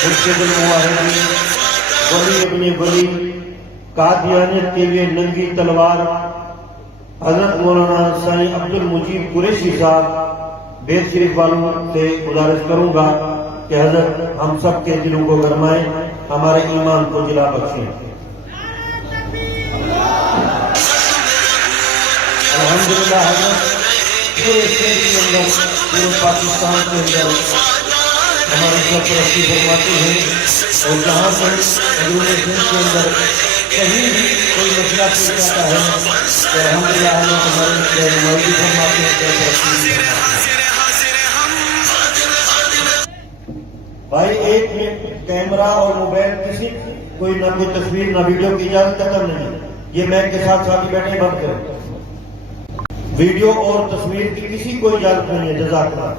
मुर्शिद मुवाहिदीन वली इब्ने वली कादियानियत के लिए नंगी तलवार हजरत मौलाना साईं अब्दुल मुजीब कुरैशी साहब बेर शरीफ वालों से गुजारिश करूंगा कि हजरत हम सब के दिलों को गरमाएं, हमारे ईमान को जिला बख्शें। अल्हम्दुलिल्लाह हजरत पूरे देश के अंदर, पूरे पाकिस्तान के अंदर हमारे सरपरस्ती फरमाते हैं और जहाँ पर हिंद के अंदर कहीं भी कोई मसला पेश आता है तो अल्हम्दुलिल्लाह हमारे नुमाइंदगी फरमाते हैं। भाई एक मिनट कैमरा और मोबाइल किसी कोई ना कोई तस्वीर ना वीडियो की इजाजत तक नहीं, ये मैं के साथ साथी बैठे बंद करें। वीडियो और तस्वीर की किसी को इजाजत नहीं है। जज़ाकल्लाह।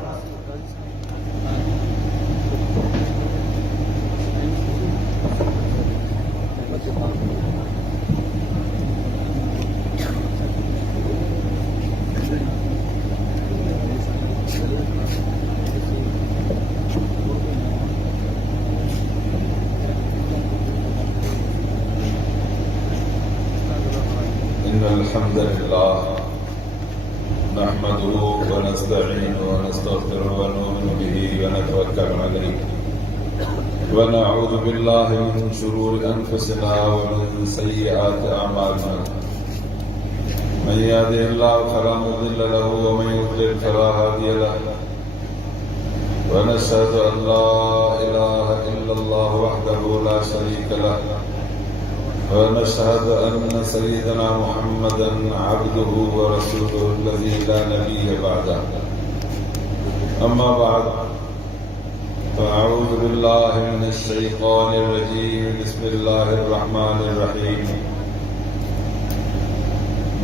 अल्हम्दुलिल्लाह नहमदुहु व नस्तईनुहु व नस्तगफिरुहु व नु'मिनु बिही व नतवक्कलु अलैहि व नऊज़ु बिल्लाहि मिन शुरूरि अनफुसिना व मिन सय्यिआति अअमालिना मन यहदिहिल्लाहु फला मुदिल्ल लहु व मन युद्लिल फला हादिय लहु व नशहदु अन ला इलाहा इल्लल्लाहु वहदहु ला शरीका लहु ونشهد أن سيدنا محمدا عبده ورسوله الذي لا نبي بعده أما بعد فأعوذ بالله من الشيطان الرجيم بسم الله الرحمن الرحيم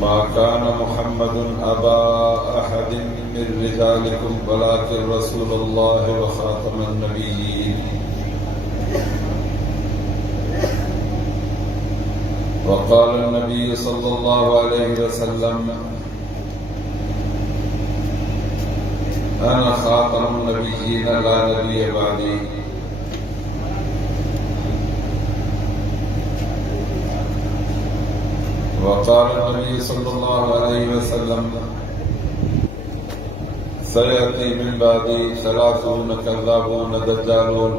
ما كان محمد أبا أحد من رجالكم ولكن رسول الله وخاتم النبيين وقال النبي صلى الله عليه وسلم أنا خاتم النبيين لا نبي بعدي وقال النبي صلى الله عليه وسلم سيأتي من بعدي 30 كذابون دجالون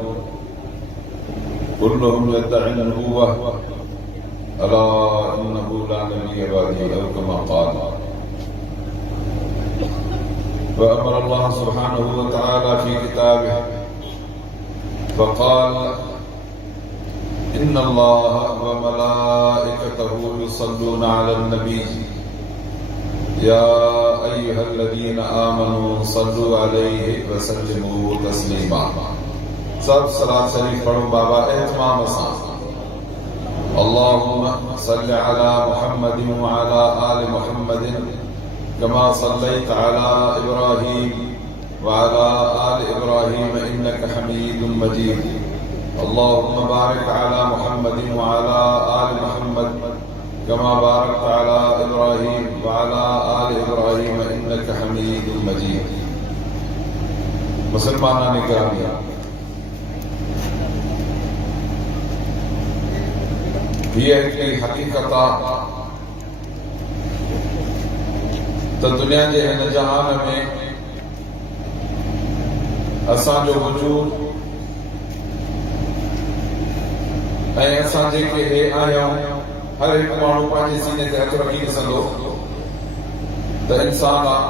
كلهم يدعي النبوة ألا إنه لا نبي بعدي أو كما قال. وأمر الله سبحانه وتعالى في كتابه فقال إن الله وملائكته يصلون على النبي يا أيها الذين آمنوا صلوا عليه وسلموا تسليما. सब सलात शरीफ पढ़ो बाबा एहतमाम सां। اللهم صل على محمد وعلى آل محمد كما صليت على إبراهيم وعلى آل إبراهيم إنك حميد مجيد. اللهم بارك على محمد وعلى آل محمد كما باركت على إبراهيم وعلى آل إبراهيم إنك حميد مجيد. مسلمان ग्रामीण ये हिकिड़ी हक़ीक़त आहे त दुनिया जे हिन जहान में असांजो वजूद ऐं असां जेके हे आहियूं हर हिकु माण्हू पंहिंजे सीने ते हथ रखी ॾिसंदो त इंसान आहे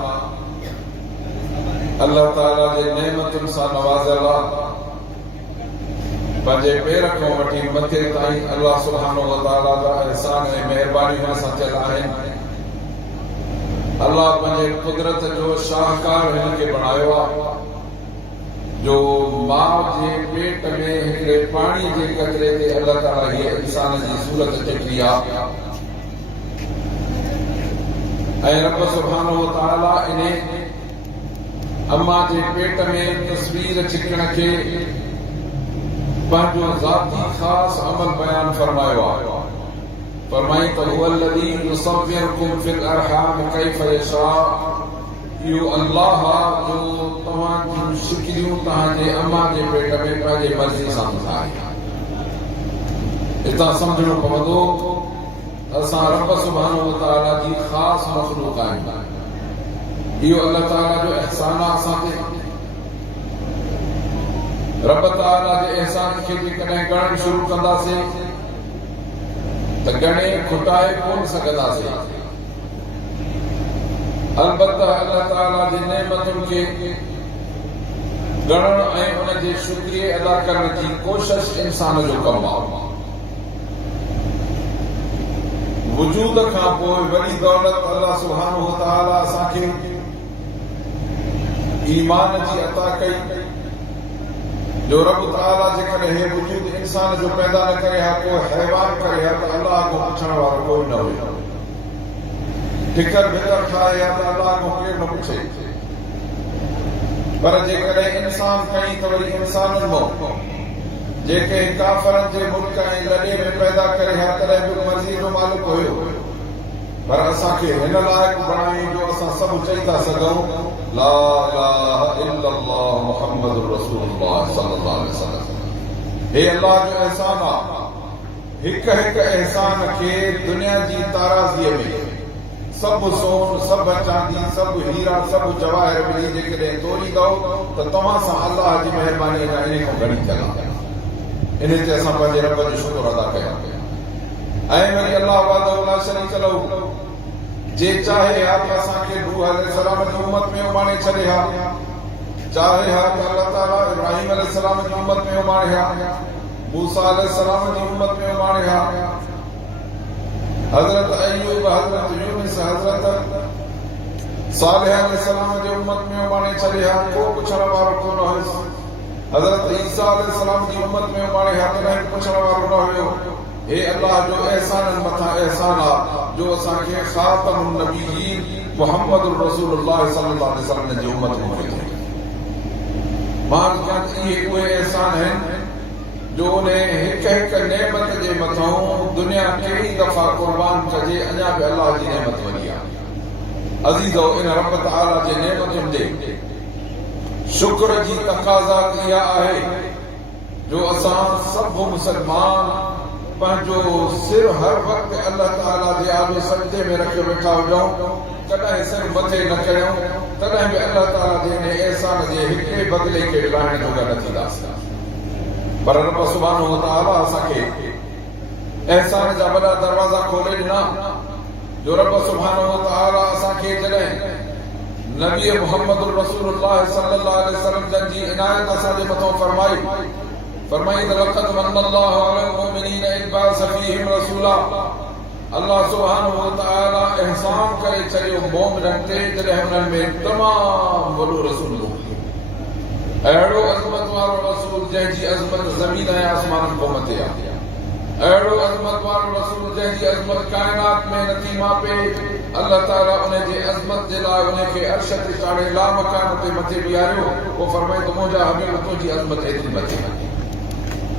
अल्लाह ताला जे नेमतुनि सां नवाज़ियल आहे। पंहिंजे पेर खां वठी मथे ताईं अल्लाह सुब्हानो व तआला जा एहसान ऐं महिरबानी हुन सां थियल आहिनि। अल्लाह पंहिंजे कुदरत जो शाहकार हिन खे बणायो आहे जो माउ जे पेट में हिकिड़े पाणी जे कतरे ते अल्लाह ताला हीअ इंसान जी सूरत चिठी आहे ऐं रब सुब्हानो व तआला इन अम्मा जे पेट में तस्वीर छिकण खे पंहिंजो ज़ाती ख़ास अमल बयान फरमायो आहे। फरमाई त हुवल्लज़ी युसव्विरुकुम फिल अरहाम कैफ़ यशा इहो अल्लाह जो तव्हां जूं शिकिलियूं तव्हांजे अम्मा जे पेट में पंहिंजे मर्ज़ी सां ठाही। इतां समझणो पवंदो असां रब सुभाणे व तआला जी ख़ासि मख़लूक़ आहियूं। इहो अल्लाह ताला जो एहसान आहे असांखे। रब ताला जे एहसान खे जेकॾहिं ॻणणु शुरू कंदासीं त ॻणे खुटाए कोन सघंदासीं। अलबत्ता अल्लाह ताला जी नेमतुनि खे ॻणण ऐं उन जे शुक्रिया अदा करण जी कोशिश इंसान जो कमु आहे। वजूद खां पोइ वॾी दौलत अल्लाह सुब्हानहु व तआला असांखे ईमान जी अता कई। जो रब ताला जेकॾहिं हे वजूद इंसान जो पैदा न करे हा, को हैवान करे हा, त अल्लाह को पुछण वारो कोई न हुयो। ठिकर भितर ठाहे हा त अल्लाह को केरु न पुछे। पर जेकॾहिं इंसान कई त वरी इंसाननि मां जेके काफ़रनि जे मुल्क ऐं लॾे में पैदा करे हा, तॾहिं बि मर्ज़ी जो मालिक हुयो। पर असांखे हिन लाइक़ बणाई जो असां सभु चई था सघूं ला इलाहा इल्लल्लाह मुहम्मदुर रसूलुल्लाह सल्लल्लाहु अलैहि वसल्लम। हे अल्लाह जो एहसान आहे। हिक हिक एहसान खे दुनिया जी ताराज़ीअ में सभु सोन, सभु चांदी, सभु हीरा, सभु जवाहिर मिली जेकॾहिं तोड़ींदो त तव्हां सां अल्लाह जी महिरबानी इन खां घणी थियल आहे। इन ते असां पंहिंजे रब जो शुक्र अदा कयूं। ऐं वरी अल्लाह वाला ला शरीक लहू जे चाहे हा त असांखे नूह अलैहिस्सलाम जी उम्मत में उमाणे छॾे हा, चाहे हा त अल्लाह ताला इब्राहिम अलैहिस्सलाम जी उम्मत में उमाणे हा, मूसा अलैहिस्सलाम जी उम्मत में उमाणे हा, हज़रत अय्यूब, हज़रत यूनुस, हज़रत सालेह अलैहिस्सलाम जी उम्मत में उमाणे छॾे हा, को पुछण वारो कोन हुयुसि। हज़रत ईसा अलैहिस्सलाम जी उम्मत में उमाणे हा, तॾहिं पुछण वारो न हुयो। हे अल्लाह जो एहसाननि मथां एहसान आहे जो असांखे ख़ातमुन नबीयीन मुहम्मदुर रसूलुल्लाह सल्लल्लाहु अलैहि वसल्लम जी उम्मत में कयो। मां कयां इहे उहे एहसान आहिनि जो उन हिक हिक नेमत जे मथां दुनिया कहिड़ी दफ़ा क़ुर्बान कजे, अञा बि अल्लाह जी नेमत वॾी आहे। अज़ीज़ो, इन रब तआला जे नेमतुनि जे शुक्र जी तक़ाज़ा इहा आहे जो असां सभु मुसलमान पंहिंजो सिर हर वक़्तु अल्लाह ताला जे आलो सजदे में रखे वेठा हुजूं, कॾहिं सिर मथे न कयूं, तॾहिं बि अल्लाह ताला जे इन एहसान जे हिकिड़े बदिले खे विलाइण जोगा न थींदासीं। पर रब सुब्हानहु व तआला असांखे एहसान जा वॾा दरवाज़ा खोले ॾिना जो रब सुब्हानहु व तआला असांखे जॾहिं नबी मुहम्मदुर रसूलुल्लाह सल्लल्लाहु अलैहि वसल्लम जी इनायत असांजे मथां फरमाई त लक़द मन्नल्लाहु अलल मुमिनीना इज़ बअस फ़ीहिम रसूला। अल्लाह सुब्हानहु व तआला एहसान करे छॾियो मोमिननि ते जॾहिं हुननि में तमामु वॾो रसूल मोकिलियो। अहिड़ो अज़मत वारो रसूल जंहिंजी अज़मत ज़मीन ऐं आसमाननि खां मथे आहे। अहिड़ो अज़मत वारो रसूल जंहिंजी अज़मत काइनात में नथी मापे। अल्लाह ताला उन जे अज़मत जे लाइ उनखे अर्श ते चाढ़े ला मकान ते मथे बीहारियो। पोइ फरमाए त मुंहिंजा हबीब तुंहिंजी अज़मत एतिरी मथे आहे।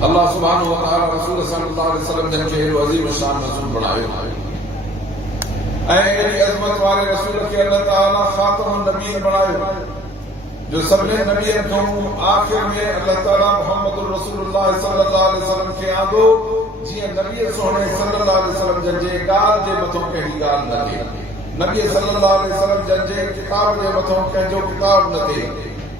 अल्लाह सुब्हानहु व तआला रसूल सल्लल्लाहु अलैहि वसल्लम जन खे अहिड़ो अज़ीम शान रसूल बणायो ऐं अहिड़ी अज़मत वारे रसूल खे अल्लाह ताला ख़ातमुन नबीयीन बणायो जो सभिनी नबीअनि खां आख़िर में अल्लाह ताला मुहम्मदुर रसूलुल्लाह सल्लल्लाहु अलैहि वसल्लम खे आंदो जीअं नबी सोहणे सल्लल्लाहु अलैहि वसल्लम जन जे ॻाल्हि जे मथां कहिड़ी ॻाल्हि न थिए। नबी सल्लल्लाहु अलैहि वसल्लम जन जे किताब जे मथां कंहिंजो किताब न थिए।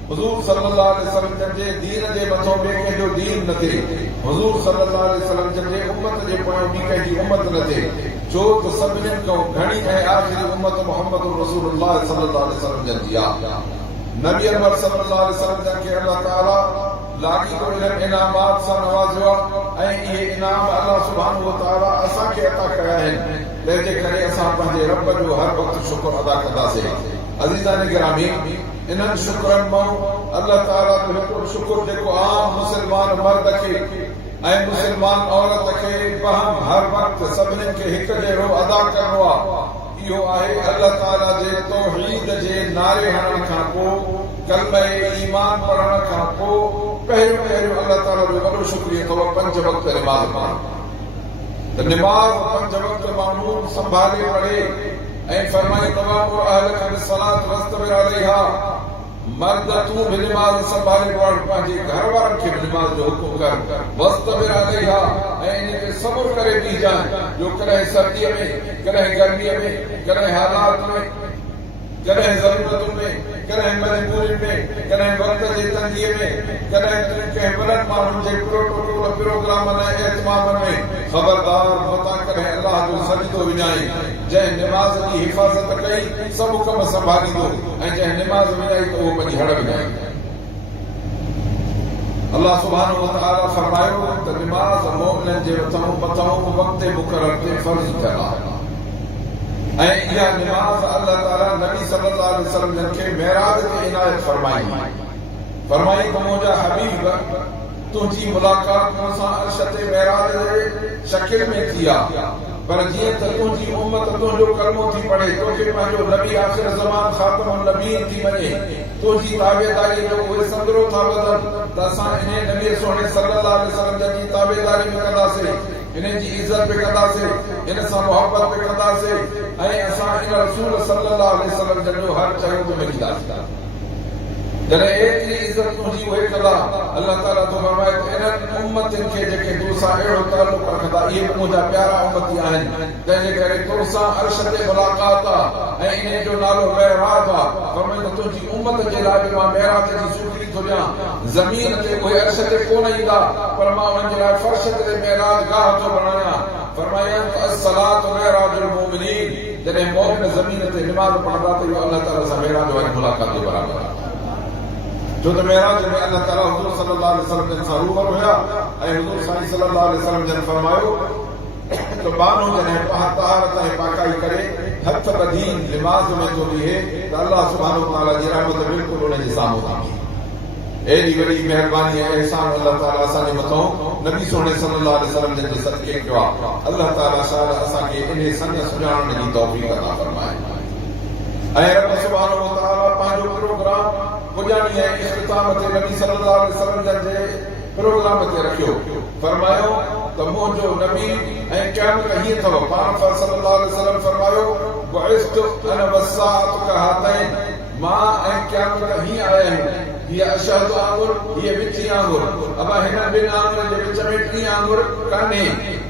हुज़ूर सल्लल्लाहु अलैहि वसल्लम जन जे दीन जे मथां ॿिए कंहिंजो दीन न थिए। हुज़ूर सल्लल्लाहु अलैहि वसल्लम जन जे उम्मत जे पोयां ॿी कंहिंजी उम्मत न थिए। छो त सभिनी खां घणी ऐं आख़िरी उम्मत मुहम्मदुर रसूलुल्लाह सल्लल्लाहु अलैहि वसल्लम जन जी आहे। नबी अकबर सल्लल्लाहु अलैहि वसल्लम जन खे अल्लाह ताला लाॻीतो इन्हनि इनामात सां नवाज़ियो आहे ऐं इहे इनाम अल्लाह सुब्हानहु व तआला असांखे अता कया आहिनि। तंहिंजे करे असां पंहिंजे रब जो हर वक़्तु शुक्र अदा कंदासीं। अज़ीज़ान गिरामी, इन्हनि शुक्रनि मां अल्लाह ताला जो हिकिड़ो शुक्र जेको आम मुस्लमान मर्द खे ऐं मुस्लमान औरत खे हर वक़्तु सभिनी खे हिकु जहिड़ो अदा करणो आहे, इहो आहे अल्लाह ताला जे तौहीद जे नारे हणण खां पोइ, कलमे ईमान पढ़ण खां पोइ पहिरियों अल्लाह ताला जो वॾो शुक्रिया अथव 5 वक़्त निमाज़ पढ़ण। त निमाज़ 5 वक़्त माण्हू संभाले पढ़े ऐं फरमाई तवामुर अहलक बिस्सलात वस्तबिर अलैहा मर्द तूं बि निमाज़ संभाले वठ पंहिंजे घर वारनि खे बि निमाज़ जो हुकुम कर वस्तबिर अलैहा ऐं इन खे सब्र करे बीहजांइ जो कॾहिं सर्दीअ में कॾहिं गर्मीअ में कॾहिं हालात में कॾहिं ज़रूरतुनि में कॾहिं मजबूरियुनि में कॾहिं वक़्त जे तंगीअ में कॾहिं कंहिं वॾनि माण्हुनि जे प्रोटोकॉल प्रोग्रामनि ऐं एतमामनि में ख़बरदार मतां कॾहिं अलाह जो सजदो विञाई जंहिं निमाज़ जी हिफ़ाज़त कई सभु कम संभालींदो ऐं जंहिं निमाज़ विञाई त उहो पंहिंजी हड़ विञाई अल्लाह सुब्हानहु व तआला फरमायो त निमाज़ मोमिननि जे मथां वक़्त मुक़रर ते फ़र्ज़ थियल आहे ऐं इहा निमाज़ अल्लाह ताला नबी सल्लल्लाहु अलैहि वसल्लम जन खे मेराज ते इनायत फरमाई त मुंहिंजा हबीब तुंहिंजी मुलाक़ात मूंसां अर्श ते मेराज जे शकिल में थी आहे पर जीअं त तुंहिंजी उम्मत तुंहिंजो कलमो थी पढ़े तोखे पंहिंजो नबी आख़िर ज़मान ख़ातमुन नबीन थी वञे तुंहिंजी ताबेदारी जो उहे संदरो था वधनि त असां इन नबी सोणे सल्लल्लाहु अलैहि वसल्लम जी ताबेदारी में कंदासीं इन जी इज़त पे कंदासीं इन सां मोहब्बत पे कंदासीं ऐं असां इन रसूल सल्लल्लाहु अलैहि वसल्लम जो हर चयो तो मञीदासीं जॾहिं एतिरी इज़त तुंहिंजी उहे कंदा अल्लाह ताला तो फरमाए त इन्हनि उम्मतनि खे जेके तोसां अहिड़ो तालुक़ रखंदा इहे बि मुंहिंजा प्यारा उम्मती आहिनि तंहिंजे करे तोसां अर्श ते मुलाक़ात आहे ऐं इन जो नालो मेराज आहे फरमाए त तुंहिंजी उम्मत जे लाइ बि मां मेराज जी सूखड़ी थो ॾियां ज़मीन ते उहे अर्श ते कोन ईंदा पर मां उन्हनि जे लाइ फर्श ते मेराज गाह थो बणायां फरमाया त अस्सलातु मेराजुल मोमिनीन जॾहिं मोमिन ज़मीन ते निमाज़ पढ़ंदा त इहो अल्लाह ताला सां मेराज वारी मुलाक़ात जे बराबरि आहे जो त मेराज में अल्लाह ताला हुज़ूर सल्लल्लाहु अलैहि वसल्लम जन सां रूबरू हुया ऐं हुज़ूर साईं सल्लल्लाहु अलैहि वसल्लम जन फरमायो त बानो जॾहिं तहारत ऐं पाकाई करे हथ ॿधी निमाज़ में थो बीहे त अल्लाह सुब्हानहु व तआला जी रहमत बिल्कुलु उन जे साम्हूं थी एॾी वॾी महिरबानी ऐं एहसान अल्लाह ताला असांजे मथां नबी सोणे सल्लल्लाहु अलैहि वसल्लम जन जे सदके कयो आहे अल्लाह ताला शायदि असांखे इन सन सुञाणण जी तौफ़ीक़ अता फरमाए ऐं रब सुब्हानहु व तआला पंहिंजो प्रोग्राम पुॼाणी ऐं इख़्तिताम ते नबी सल्लल्लाहु अलैहि वसल्लम जन जे प्रोग्राम ते रखियो फरमायो त मुंहिंजो नबी ऐं क़यामत हीअं अथव पाण सल्लल्लाहु अलैहि वसल्लम फरमायो बुइस्तु अना वस्साअतु कहातैन मां ऐं क़यामत हीअं आया आहिनि हीअ अशहद आंगुर हीअ विची आंगुर अबा हिन ॿिनि आंगुरनि जे विच में टी आंगुर कान्हे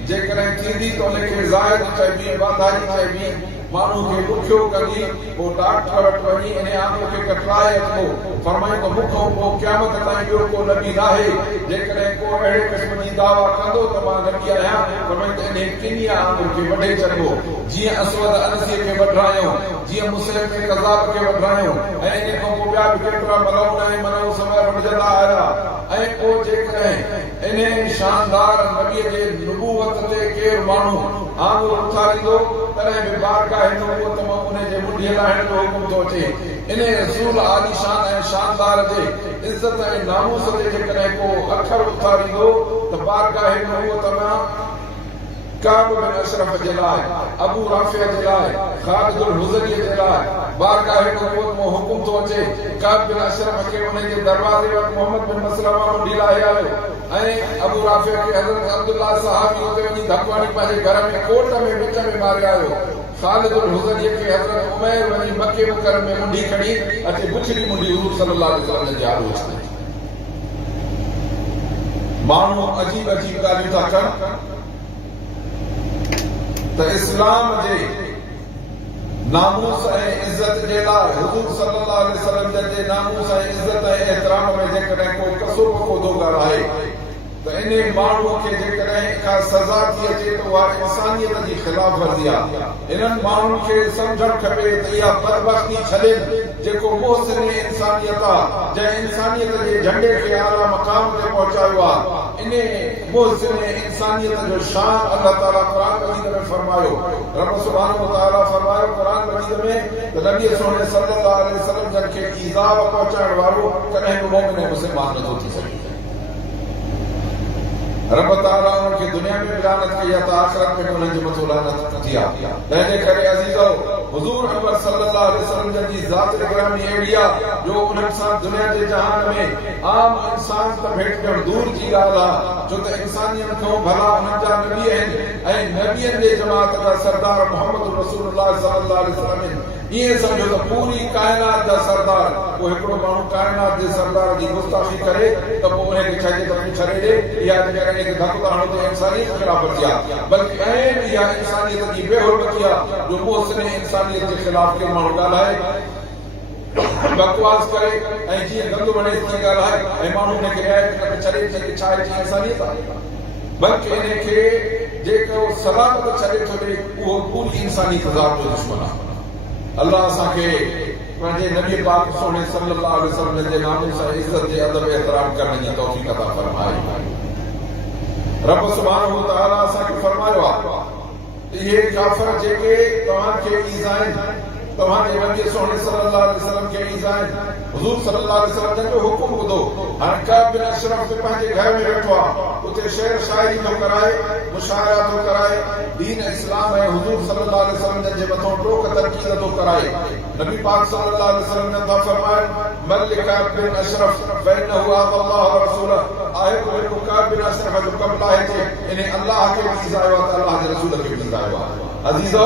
जेकॾहिं थींदी त उनखे ज़ाहिद चइबी वाधारी चइबी माण्हू खे ॾुखियो कंदी पोइ डॉक्टर वटि वञी इन आंगुर खे कटराए अचिबो फरमाए त मूंखां पोइ क़यामत ताईं ॿियो को नबी नाहे जेकॾहिं को अहिड़े क़िस्म जी दावा कंदो त मां नबी आहियां फरमाए त इन किनी आंगुर खे वढे छॾिबो जीअं असवद अनसीअ खे वढरायो जीअं मुस्लिम में कज़ाब खे वढरायो ऐं इन खां पोइ ॿिया बि केतिरा मलाउन ऐं मलाउ समय वढजंदा आया ऐं पोइ जेकॾहिं इन शानदार नबीअ जे नबूवत ते केरु माण्हू आंगुर उथारींदो तॾहिं बि बारगाह नबूवत मां उन जे मुंडीअ लाहिण जो हुकुम थो अचे इन रसूल आलीशान ऐं शानदार जे इज़त ऐं नामूस ते जेकॾहिं को अखर उथारींदो त बारगाह नबूवत मां काब बिन अशरफ जे लाइ अबू राफिया जे लाइ खालिदुल हुज़री जे लाइ बारगाह नबूवत में हुकुम थो अचे काब बिन अशरफ खे उन जे दरवाज़े वटि मोहम्मद बिन मसलमा मुंडी लाहे आयो ऐं अबू राफिया खे हज़रत अब्दुल्लाह सहाबी उते वञी धकवाणी पंहिंजे घर में कोट में विच में मारे आयो खालिदुल हुज़री खे हज़रत उमैर वञी मके मुकरम में मुंडी खणी अचे बुछड़ी मुंडी हुज़ूर सल्लल्लाहु अलैहि वसल्लम जे आलोच ते माण्हू अजीब अजीब ॻाल्हियूं था कनि त इस्लाम जे नामूस ऐं इज़त जे लाइ हुज़ूर सल्लल्लाहु अलैहि वसल्लम जे नामूस ऐं इज़त ऐं एहतराम में जेकॾहिं को कसुर कोदो ॻाल्हाए त इन माण्हूअ खे जेकॾहिं का सज़ा थी अचे त उहा इंसानियत जी ख़िलाफ़ वर्ज़ी आहे इन्हनि माण्हुनि खे सम्झणु खपे त इहा बदबख्ती छॾे जेको मोहसिन इंसानियत आहे जंहिं इंसानियत जे झंडे खे आला मक़ाम ते पहुचायो आहे इन मोहसिन इंसानियत जो शान अल्लाह ताला क़ुरान मजीद में फरमायो रब सुब्हानहु व तआला फरमायो क़ुरान मजीद में त नबी सोने सल्लल्लाहु अलैहि वसल्लम जन खे ईज़ा पहुचाइण वारो कॾहिं बि मोमिन ऐं मुस्लमान नथो थी सघे रब ताला उन्हनि खे दुनिया में बि लानत कई आहे त आख़िरत में उन्हनि जे मथां लानत थी आहे तंहिंजे करे अज़ीज़ो हुजूर अकबर सल्लल्लाहु अलैहि वसल्लम जी ज़ात गिरामी अहिड़ी आहे जो उन्हनि सां दुनिया जे जहान में आम इंसान त भेटण दूर जी ॻाल्हि आहे, छो त इंसानियत खां भला उन्हनि जा नबी आहिनि ऐं नबियनि जे जमात जा सरदार मोहम्मद रसूलुल्लाह सल्लल्लाहु अलैहि वसल्लम। ईअं सम्झो त पूरी काइनात जा सरदार, पोइ हिकिड़ो माण्हू काइनात जे सरदार जी गुस्ताखी करे त पोइ उनखे छॾे त छॾे ॾे या इनखे धकु त हणो त इंसानियत ख़िलाफ़ वर्जी आहे, बल्कि ऐं इहा इंसानियत जी बेहुरमती आहे जो मुहसिन इंसानियत जे ख़िलाफ़ के माण्हू ॻाल्हाए बकवास करे ऐं जीअं गंद वणे तीअं ॻाल्हाए ऐं माण्हू हुनखे रिआयत छॾे थी छा आहे इंसानियत आहे, बल्कि इनखे जेको सलामत छॾे थो ॾे उहो पूरी इंसानियत ज़ात जो दुश्मन आहे। अल्लाह असांखे पंहिंजे नबी पाक सोने सल्लल्लाहु अलैहि वसल्लम जे नाम सां इज़त जे अदब एहतराम करण जी तौफ़ीक़ अता फरमाए। रब सुब्हानहु व तआला असांखे फरमायो आहे इहे काफ़िर जेके तव्हांखे ईज़ाइन तव्हांजे नबी सोने सल्लल्लाहु अलैहि वसल्लम खे ईज़ाइन, हुज़ूर सल्लल्लाहु अलैहि वसल्लम जो हुकुम ॿुधो। हाणे का बिन अशरफ पंहिंजे घर में वेठो आहे, उते शेर शायरी थो कराए, मुशायरा थो कराए, दीन इस्लाम ऐं हुज़ूर सल्लल्लाहु अलैहि वसल्लम जे मथां टोक तनक़ीद थो कराए। नबी पाक सल्लल्लाहु अलैहि वसल्लम ने था फरमाया मलिक बिन अशरफ फइन्नहु अल्लाह व रसूलह, आहे को का बिन अशरफ जो कम लाहे थे इन अल्लाह खे भी ईज़ायो आहे त अल्लाह जे रसूल खे भी ईज़ायो आहे। अज़ीज़ो,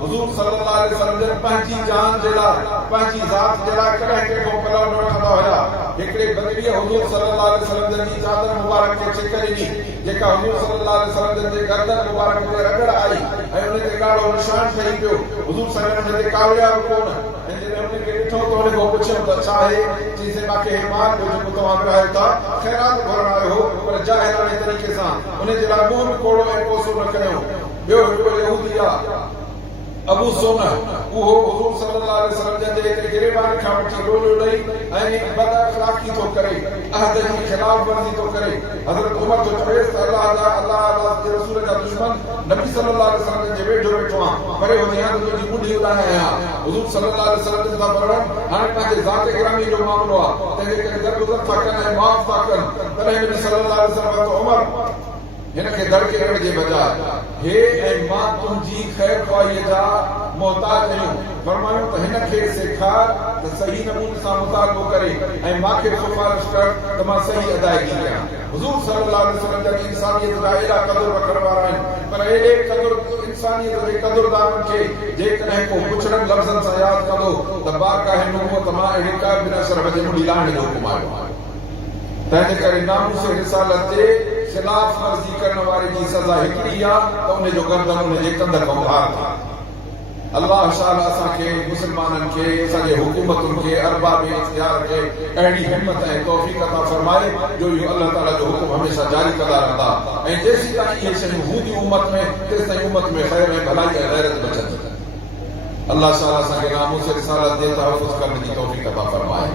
हुज़ूर सल्लल्लाहु अलैहि वसल्लम ने पंहिंजी जान जे लाइ पंहिंजी ज़ात जे लाइ कॾहिं कंहिंखो पलव न वठंदा हुया। हिकिड़े बदरीअ हुज़ूर सल्लल्लाहु अलैहि वसल्लम जी चादर मुबारक खे छिक ॾिनी जेका हुज़ूर सल्लल्लाहु अलैहि वसल्लम जे गर्दन मुबारक ते रगड़ आई ऐं उन ते ॻाढ़ो निशान ठही पियो। हुज़ूर सल्लल्लाहु अलैहि वसल्लम ते कावड़िया कोन ऐं जॾहिं उनखे ॾिठो त उन खां पुछियो त छा आहे, चईं मूंखे माल जो जेको तव्हां विरायो था ख़ैरात घुरण आयो हो, पर जाहिराने तरीक़े सां उन जे लाइ मुंहुं में कोड़ो ऐं कोसो न कयो। ॿियो हिकिड़ो यहूदी आहे अबू सोना, उहो हुज़ूर सल्लल्लाहु अलैहि वसल्लम जे हिते गिरेबान खां वठी लोलो ॾेई ऐं बद अख़लाक़ी थो करे, अहद जी ख़िलाफ़ वर्ज़ी थो करे। हज़रत उमर जो चवेसि त अल्लाह जे रसूल जा दुश्मन नबी सल्लल्लाहु अलैहि वसल्लम जे वेठो वेठो आहे, परे वञा त तुंहिंजी मुंडी उॾाए आहियां। हुज़ूर सल्लल्लाहु अलैहि वसल्लम सां फरमायो हाणे पंहिंजे ज़ात गिरामी जो मामिलो आहे, तंहिंजे करे दरगुज़र था कनि ऐं माफ़ था कनि। तॾहिं नबी सल्लल्लाहु अलैहि वसल्लम त उमर हिनखे दड़के ॾियण जे बजाए हे ऐं मां तुंहिंजी ख़ैर ख़्वाहीअ जा मोहताज आहियूं, फरमायूं त हिनखे सेखार त सही नमूने सां मुतालबो करे ऐं मूंखे सिफ़ारिश कर त मां सही अदायगी कयां। हुज़ूर सल्लल्लाहु अलैहि वसल्लम जा इंसानियत जा एॾा क़दुर रखण वारा आहिनि, पर एॾे क़दुर इंसानियत जे क़दुरदारनि खे जेकॾहिं को पुछड़नि लफ़्ज़नि सां यादि कंदो त बारगाह नबूवत मां अहिड़े का बिन अशरफ जे मुंडी लाहिण जो हुकुम आयो आहे। तंहिंजे करे नामूस रिसालत जे ख़िलाफ़ वर्ज़ी करण वारे जी सज़ा हिकिड़ी आहे त उन जो गर्दन उन जे कंध खां भार थिए। अल्लाह ताला असांखे मुस्लमाननि खे असांजे हुकूमतुनि खे अरबाब इख्तियार खे अहिड़ी हिम्मत ऐं तौफ़ीक़ अता फरमाए जो इहो अल्लाह ताला जो हुकुम हमेशह जारी कंदा रहंदा ऐं जेसीं ताईं इहे शयूं हूंदियूं उम्मत में तेसीं ताईं उम्मत में ख़ैर ऐं भलाई ऐं गैरत बचंदी। अल्लाह ताला असांखे नामूस रिसालत जे तहफ़्फ़ुज़ करण जी तौफ़ीक़ अता फरमाए।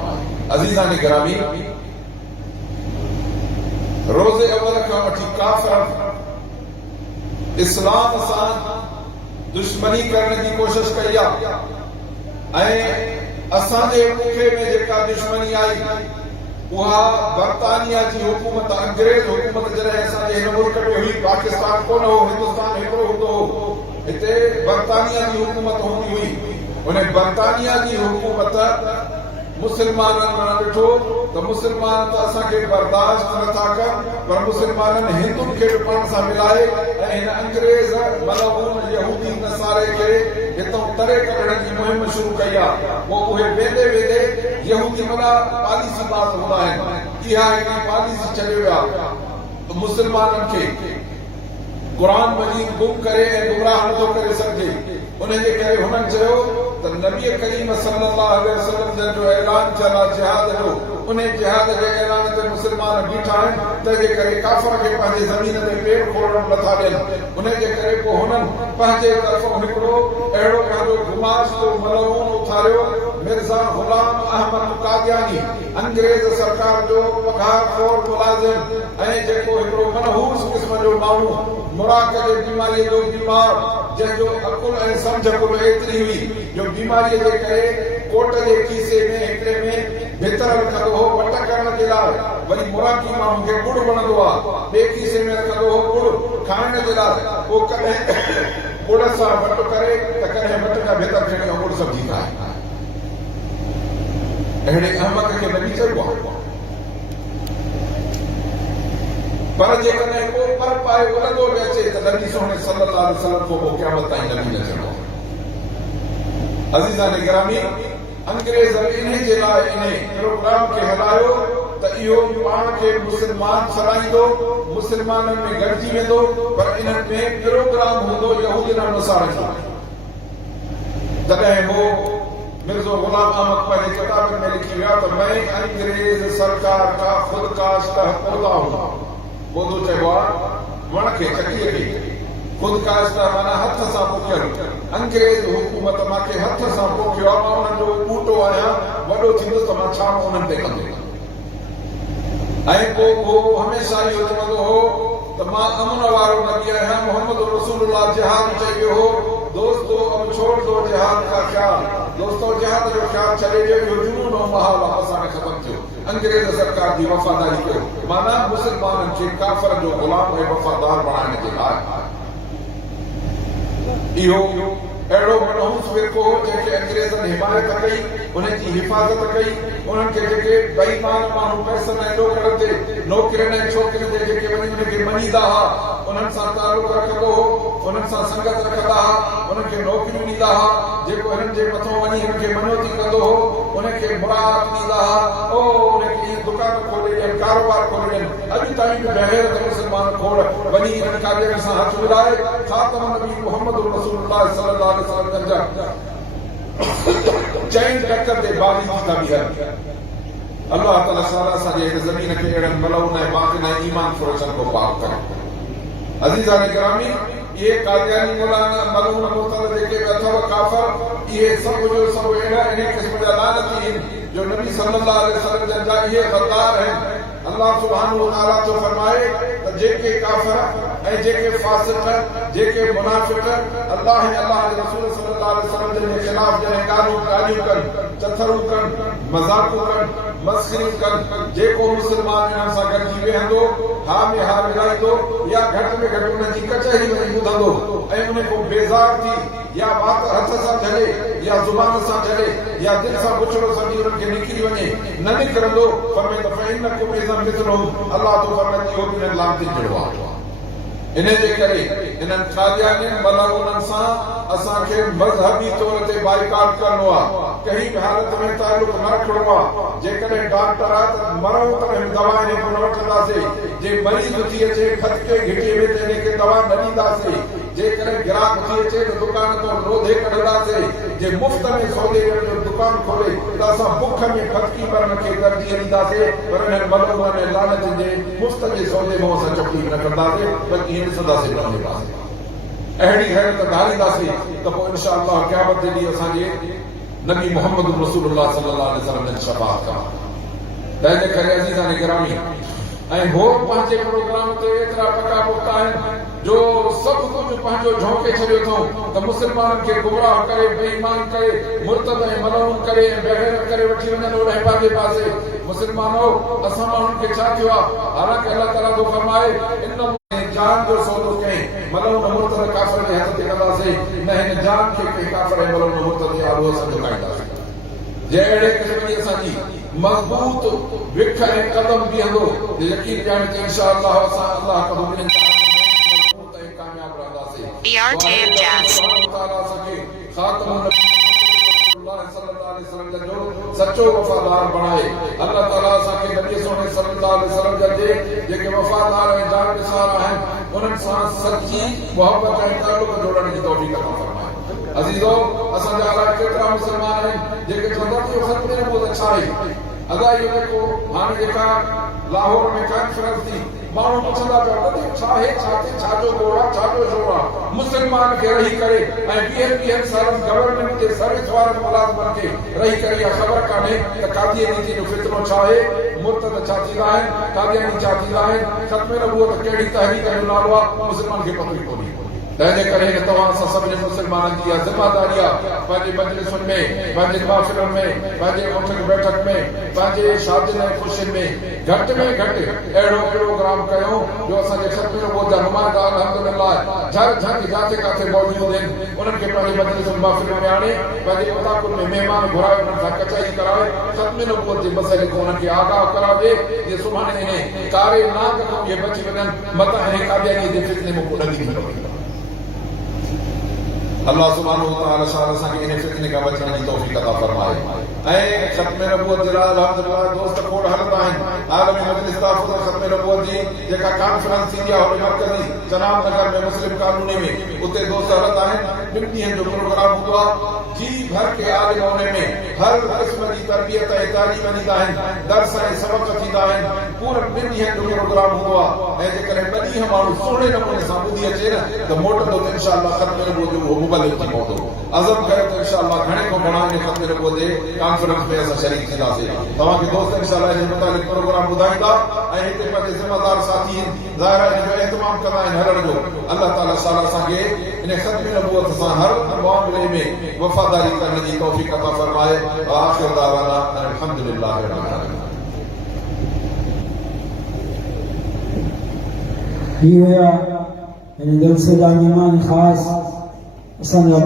अज़ीज़ान गिरामी, रोज़े अव्वल खां वठी काफ़िर इस्लाम सां दुश्मनी करण जी कोशिश कई आहे ऐं असांजे मुल्क में जेका दुश्मनी आई उहा बरतानिया जी हुकूमत, अंग्रेज हुकूमत जॾहिं असांजे हिन मुल्क में हुई, पाकिस्तान कोन हो, हिंदुस्तान हिकिड़ो हूंदो हो, हिते बरतानिया जी हुकूमत हूंदी हुई। उन बरतानिया जी हुकूमत मुसलमाननि मां ॾिठो त मुसलमान त असांखे बर्दाश्त नथा कनि, पर मुसलमाननि हिंदुनि खे बि पाण सां मिलाए ऐं हिन अंग्रेज़ मलऊन यहूदी नसारे खे हितां तरे कढण जी मुहिम शुरू कई आहे। पोइ उहे वेंदे वेंदे यहूदी वॾा पॉलिसी बाज़ हूंदा आहिनि, इहा हिकिड़ी पॉलिसी छॾे विया त मुसलमाननि खे क़ुरान मजीद गुम करे ऐं गुमराह नथो करे सघिजे। उनजे करे हुननि चयो त नबी करीम सल्लल्लाहु अलैहि वसल्लम जो ऐलान थियल आहे जिहाद जो, उन जिहाद जे ऐलान ते मुसलमान बीठा आहिनि, तंहिंजे करे काफ़िर खे पंहिंजे ज़मीन ते पेर खोलण नथा ॾियनि। उनजे करे पोइ हुननि पंहिंजे तरफ़ां हिकिड़ो अहिड़ो पंहिंजो गुमाश्तो मलऊन उथारियो, मिर्ज़ा गुलाम अहमद कादियानी, अंग्रेज़ सरकार जो पघारखोर मुलाज़िम ऐं जेको हिकिड़ो मनहूस क़िस्म जो माण्हू, मुराक जे बीमारीअ जो बीमार, जंहिंजो अकुल ऐं सम्झ कुल एतिरी हुई जो बीमारीअ जे करे कोट जे खीसे में हिकिड़े में भितर रखंदो हो वट करण जे लाइ, वरी मुराकी माण्हू खे गुड़ वणंदो आहे, ॿिए खीसे में रखंदो हो गुड़ खाइण जे लाइ, पोइ कॾहिं गुड़ सां वट करे त कॾहिं वट पंहिंजा भेतर खणी अमूल सब्जी खाए अहिड़े अहमद खे नबी चइबो आहे पर जेकॾहिं को पर पाए उलंदो बि अचे त नबी सोने सल्लल्लाहु अलैहि वसल्लम को क़यामत ताईं नबी न चइबो अज़ीज़ान गिरामी अंग्रेज़ इन जे लाइ इन प्रोग्राम खे हलायो त इहो पाण खे मुस्लमान सॾाईंदो मुस्लमाननि में गॾिजी वेंदो पर इन्हनि में प्रोग्राम हूंदो यहूदीन नसारनि जो तॾहिं हो मिर्ज़ो गुलाम अहमद पंहिंजे किताबनि में लिखी विया त मैं अंग्रेज़ सरकार का खुदकाश्त पौधा हूं पौधो चइबो आहे वण खे चकीअ खे खुदकाश्त माना हथ सां पोखियल अंग्रेज़ हुकूमत मूंखे हथ सां पोखियो आहे मां उन्हनि जो ॿूटो आहियां वॾो थींदो त मां छा उन्हनि ते कंदो ऐं पोइ उहो हमेशह इहो चवंदो हो त मां अमन वारो नबी आहियां मोहम्मद रसूलुल्लाह जिहाद चई वियो हो दोस्तो अब छोड़ दो जिहाद का ख्याल दोस्तो जिहाद जो ख्याल छॾे ॾियो इहो जुनून ऐं महाल वापसि हाणे ख़तमु थियो अंग्रेज़ सरकार जी वफ़ादारी कयो माना मुस्लमाननि खे काफ़र जो ग़ुलाम ऐं वफ़ादार बणाइण जे लाइ इहो अहिड़ो मनहूस फ़िरक़ो हो जंहिंखे अंग्रेज़नि हिमायत कई उन जी हिफ़ाज़त कई उन्हनि खे जेके बेईमान माण्हू पैसनि ऐं नौकरनि ते नौकिरियुनि ऐं छोकिरियुनि ते जेके वञी उनखे मञींदा हुआ उन्हनि सां तालुक़ रखंदो हो उन्हनि सां संगत रखंदा हुआ उन्हनि खे नौकरियूं ॾींदा हुआ जेको हिननि जे मथां वञी हिननि खे मनोती कंदो हो उनखे मुराद ॾींदा हुआ ओ उनखे इहे दुकान खोले ॾियनि कारोबार खोले ॾियनि अॼु ताईं बि बहिर त मुस्लमान खोड़ वञी हिननि कारियरनि सां हथ मिलाए ख़ातम नबी मुहम्मद रसूलुल्लाह सल्लल्लाहु अलैहि वसल्लम जा चैन टक्कर ते बाली थींदा बीहनि अल्लाह ताला सारा असांजे हिन ज़मीन खे अहिड़नि मलउन ऐं बातिन ऐं ईमान फरोशनि को पाक करे अज़ीज़ान गिरामी इहे कादियानी मौलाना मलउन मुर्तद जेके अथव काफ़र इहे सभु जो सभु अहिड़ा इन क़िस्म जा लानती आहिनि जो नबी सल्लल्लाहु अलैहि वसल्लम जा इहे गद्दार आहिनि अल्लाह सुब्हानहु व तआला तो फरमाए त जेके काफ़िर ऐं जेके फासिक जेके मुनाफिक अल्लाह ऐं अल्लाह जे रसूल सल्लल्लाहु अलैहि वसल्लम जे ख़िलाफ़ जॾहिं ॻाल्हियूं कनि चथरूं कनि मज़ाक़ूं कनि मस्खरियूं कनि जेको मुस्लमान हिननि सां गॾिजी वेहंदो हा में हा मिलाईंदो या घटि में घटि उन जी कचहरी वञी ॿुधंदो ऐं उन खां बेज़ार थी या बात हथ सां झले या ज़ुबान सां झले या दिलि सां पुछड़ो सॼी उन्हनि खे निकिरी वञे न निकिरंदो फरमाए त फ़इन्नकुम इज़न मिथलुहुम अल्लाह तो फरमाए इहो बि इन्हनि लानतियुनि जहिड़ो आहे इन जे करे इन्हनि कादियानियुनि मलउननि सां असांखे मज़हबी तौर ते बाइकाट करणो आहे कहीं बि हालत में तालुक न रखणो आहे जेकॾहिं डॉक्टर आहे त मरणो तॾहिं दवा इन खां न वठंदासीं जे मरीज़ थी अचे खटके घिटीअ में त इनखे दवा न ॾींदासीं जेकॾहिं ग्राहक थी अचे त दुकान तो रोधे कढंदासीं जे मुफ़्त में सौदे जो दुकान खोले त असां बुख में खटकी पर खे तरजीह ॾींदासीं पर इन्हनि मलउननि ऐं लानतुनि जे मुफ़्त जे सौदे मां असां चपली न कंदासीं बल्कि हीअं ॾिसंदासीं न वेंदासीं अहिड़ी हैरत धारींदासीं त पोइ इंशा अल्लाह क़यामत जे ॾींहुं असांजे नबी मोहम्मद रसूलुल्लाह सल्लल्लाहु अलैहि वसल्लम जी शफ़ाअत कंदा तंहिंजे करे अज़ीज़ान गिरामी ऐं हो पंहिंजे प्रोग्राम ते एतिरा पका पुख्ता आहिनि जो सभु कुझु पंहिंजो झोंके छॾियो अथऊं त मुस्लमाननि खे गुमराह करे बेईमान करे मुर्तद ऐं मलऊन करे ऐं बेग़ैरत करे वठी वञनि ओॾे पंहिंजे पासे मुस्लमानो असां माण्हुनि खे छा थियो आहे हालांकि अल्लाह ताला थो फरमाए इन जान जो सौदो कई मलउन मुर्तद काफ़िर जे हथ ते कंदासीं न हिन जान खे कंहिं काफ़िर ऐं मलउन मुर्तद जे आड़ूअ सां झुकाईंदासीं जे अहिड़े क़िस्म जी असांजी मज़बूत विख ऐं कदम बीहंदो यकीन ॼाण त इंशा अल्लाह असां अल्लाह क़बूल मज़बूत ऐं कामयाब रहंदासीं सचो वफ़ादार बणाए अल्लाह ताला असांखे नबी सोने सल्लल्लाहु अलैहि वसल्लम जा जेके वफ़ादार ऐं जानसार आहिनि उन्हनि सां सची मोहबत ऐं तालुक जोड़ण जी तौफ़ीक़ अता फरमाए अज़ीज़ो असांजा अलाए केतिरा मुस्लमान आहिनि जेके चवंदा कि ख़त में बहुत अच्छा आहे अदा इहो जेको हाणे जेका लाहौर में कॉन्फ्रेंस थी माण्हू पुछंदा पिया छा आहे छाजो गोड़ आहे छाजो शोर आहे मुस्लमान खे रही करे ऐं ॿियनि सालनि गवर्नमेंट जे सर्विस वारनि मुलाज़िमनि खे रही करे इहा ख़बर कान्हे त कादियानी जो फितरो छा आहे मुर्तद छा थींदा आहिनि कादियानी छा थींदा आहिनि ख़त्म नबूवत कहिड़ी तहरीक जो नालो आहे मुस्लमान खे पतो ई कोन्हे तंहिंजे करे तव्हां असां सभिनी मुस्लमाननि जी इहा ज़िमेदारी आहे पंहिंजे मजलिसुनि में, पंहिंजे महफ़िलुनि में, पंहिंजे उठक बैठक में, पंहिंजे शादियुनि ऐं ख़ुशियुनि में घटि में घटि अहिड़ो प्रोग्राम कयूं जो असांजे ख़त्म नबूवत जा नुमाइंदा अल्हम्दुलिल्लाह झर झर जिते किथे मौजूद आहिनि उन्हनि खे पंहिंजे मजलिसुनि महफ़िलुनि में आणे पंहिंजे इलाक़ुनि में महिमान घुराए उन्हनि सां कचाई कराए ख़त्म नबूवत जे मसइले खां उन्हनि खे आगाह कराइजे जीअं सुभाणे इन कारे नाग खां इहे बची वञनि मतां हिन कादियानी जे फितने में को लॻी थी पवे। अल्लाह सुब्हानहु व तआला असांखे इन फितने खां बचण जी तौफ़ीक़ अता फरमाए ऐं ख़त्म नबूवत जे लाइ अल्हम्दुलिल्लाह दोस्त खोड़ हलंदा आहिनि। आलमी मजलिस तहफ़्फ़ुज़ ख़त्म नबूवत जी जेका कॉन्फ्रेंस थींदी आहे उन मर्कज़ी जनाब नगर में मुस्लिम कॉलोनी में उते दोस्त हलंदा आहिनि। 2 ॾींहंनि जो प्रोग्राम हूंदो आहे। जी भर के आलिम उन में हर क़िस्म जी तरबियत ऐं तालीम ॾींदा आहिनि, दर्स ऐं सबक़ थींदा आहिनि। पूरे 2 ॾींहंनि जो प्रोग्राम हूंदो आहे ऐं जेकॾहिं 2 ॾींहं माण्हू सुहिणे नमूने सां ॿुधी अचे न त मोटंदो त इंशाअल्लाह ख़त्म नबूवत जो उहो मुबलिग थी पवंदो। अज़म कयो त इंशाअल्लाह घणे खां घणा इन ख़त्म नबूवत जे कॉन्फ्रेंस में असां शरीक थींदासीं। तव्हांखे दोस्त इंशाअल्लाह इन मुतालिक़ प्रोग्राम ॿुधाईंदा ऐं हिते पंहिंजे ज़िमेदार साथी ज़ाहिर आहे जो एहतमाम कंदा आहिनि हलण जो। अल्लाह ताला असांखे इन ख़त्म नबूवत सां हर मामले में वफ़ादारी करण जी तौफ़ीक़ अता फरमाए। आख़िर दावाना अल्हम्दुलिल्लाह रब्बिल आलमीन। ये हुआ इन जलसे का मेहमान खास असांजा